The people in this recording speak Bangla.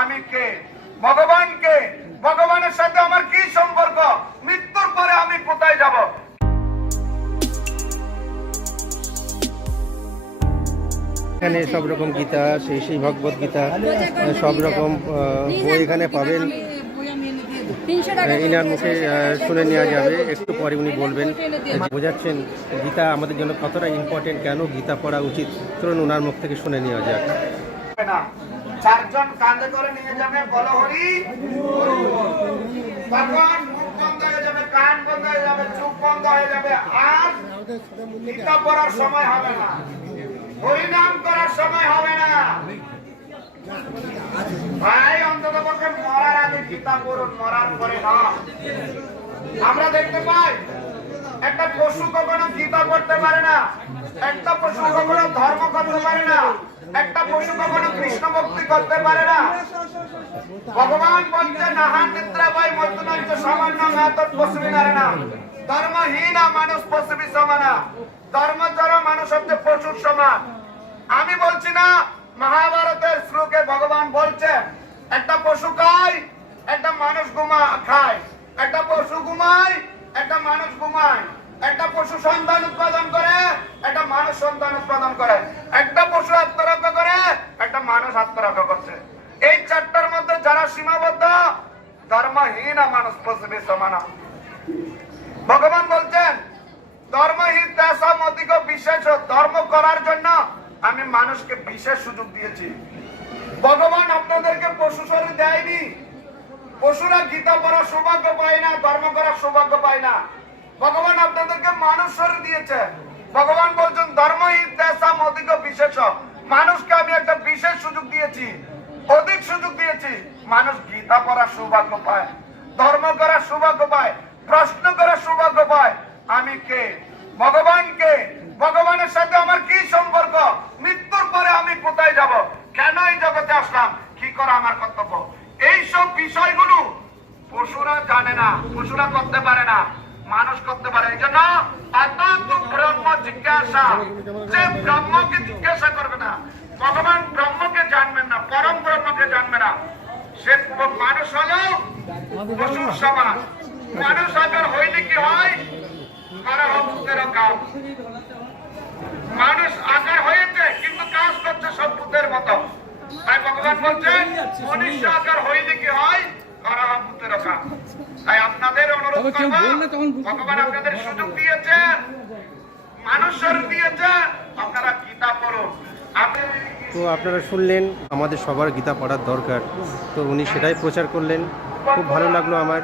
আমি কে, ভগবান কে, ভগবানের সাথে আমার কি সম্পর্ক, মৃত্যুর পরে আমি কোথায় যাব। এখানে সব রকম গীতা, সেই ভগবত গীতা, সব রকম বই এখানে পাবেন। ইনার মুখে শুনে নেওয়া যাবে, একটু পরে উনি বলবেন, বোঝাচ্ছেন গীতা আমাদের জন্য কতটা ইম্পর্টেন্ট, কেন গীতা পড়া উচিত। চলুন ওনার মুখ থেকে শুনে নেওয়া যাক। চারজন কাঁধে করে নিয়ে যাবে, বলো হরি। তখন মুখ বন্ধ হয়ে যাবে, কান বন্ধ হয়ে যাবে, চোখ বন্ধ হয়ে যাবে, আর গীতা পড়ার সময় হবে না, হরিনাম করার সময় হবে না। ভাই অন্তত পক্ষে মরার আগে গীতা পড়ুন, মরার পরে না। আমরা দেখতে পাই একটা পশু কখনো গীতা পড়তে পারে না, একটা পশু কখনো ধর্ম করতে পারে না, একটা পশু কখনো কৃষ্ণ ভক্তি করতে পারে না। ভগবান বলছেন নাহান নিদ্রা ভাই মধ্যনাঞ্চ সামান্য মাতত পশুবি নারায়ণ ধর্মহীনা মানুষ পশুবি সমানা। ধর্ম ছাড়া মানুষ হচ্ছে পশুর সমান। আমি বলছি না, মহাভারতের শ্লোকে ভগবান বলছেন একটা পশু খায়, একটা মানুষ খায়, একটা পশু ঘুমায়, একটা মানুষ ঘুমায়, একটা পশু সন্তান উৎপাদন করে, একটা মানুষ সন্তান উৎপাদন করে, একটা পশু আত্মরক্ষা করে, একটা মানুষ আত্মরক্ষা করছে। এই চারটার মধ্যে যারা সীমাবদ্ধ, ধর্মহীন মানুষ পশুবি সমানা। ভগবান বলছেন ধর্মহীন অধিক বিশেষ, ধর্ম করার জন্য আমি মানুষকে বিশেষ সুযোগ দিয়েছি। ভগবান আপনাদেরকে পশু শরীর দেয়নি। পশুরা গীতা পড়ার সৌভাগ্য পায় না, ধর্ম করার সৌভাগ্য পায় না। ভগবান আপনাদেরকে মানুষ শরীর দিয়েছে। ভগবান বলছেন ধর্মহীন অধিক বিশেষ, মানুষকে আমি একটা বিশেষ সুযোগ দিয়েছি, অধিক সুযোগ দিয়েছি। মানুষ গীতা পড়ার সৌভাগ্য পায়, ধর্ম করার সৌভাগ্য পায়, প্রশ্ন করার সৌভাগ্য পায়। আমি কে, ভগবান কে, ভগবানের সাথে আমার কি সম্পর্ক, মৃত্যুর পরে আমি কোথায় যাব, কেন এই জগতে আসলাম, কি করা আমার কর্তব্য, এইসব বিষয়গুলো পশুরা জানে না, পশুরা করতে পারে না, মানুষ করতে পারে। এই জন্য ব্রহ্ম জিজ্ঞাসা, যে ব্রহ্মকে জিজ্ঞাসা করবে না, ভগবান ব্রহ্মকে জানবেন না, পরম ব্রহ্মকে জানবে না, সে মানুষ হলো পশুর সমান। মানুষ আগে হইলে কি হয়, মানুষ আকার হয়েছে কিন্তু কাজ করছে সব ভূতের মতো। তাই ভগবান বলছেন মনুষ্য আকার হইলে কি হয়, ভূতের কাজ। তাই আপনাদের অনুরোধ করব, ভগবান আপনাদের সুযোগ দিয়েছে, মানুষ শরীর দিয়েছে, আপনারা গীতা পড়ুন। তো আপনারা শুনলেন আমাদের সবার গীতা পড়ার দরকার, তো উনি সেটাই প্রচার করলেন। খুব ভালো লাগলো আমার।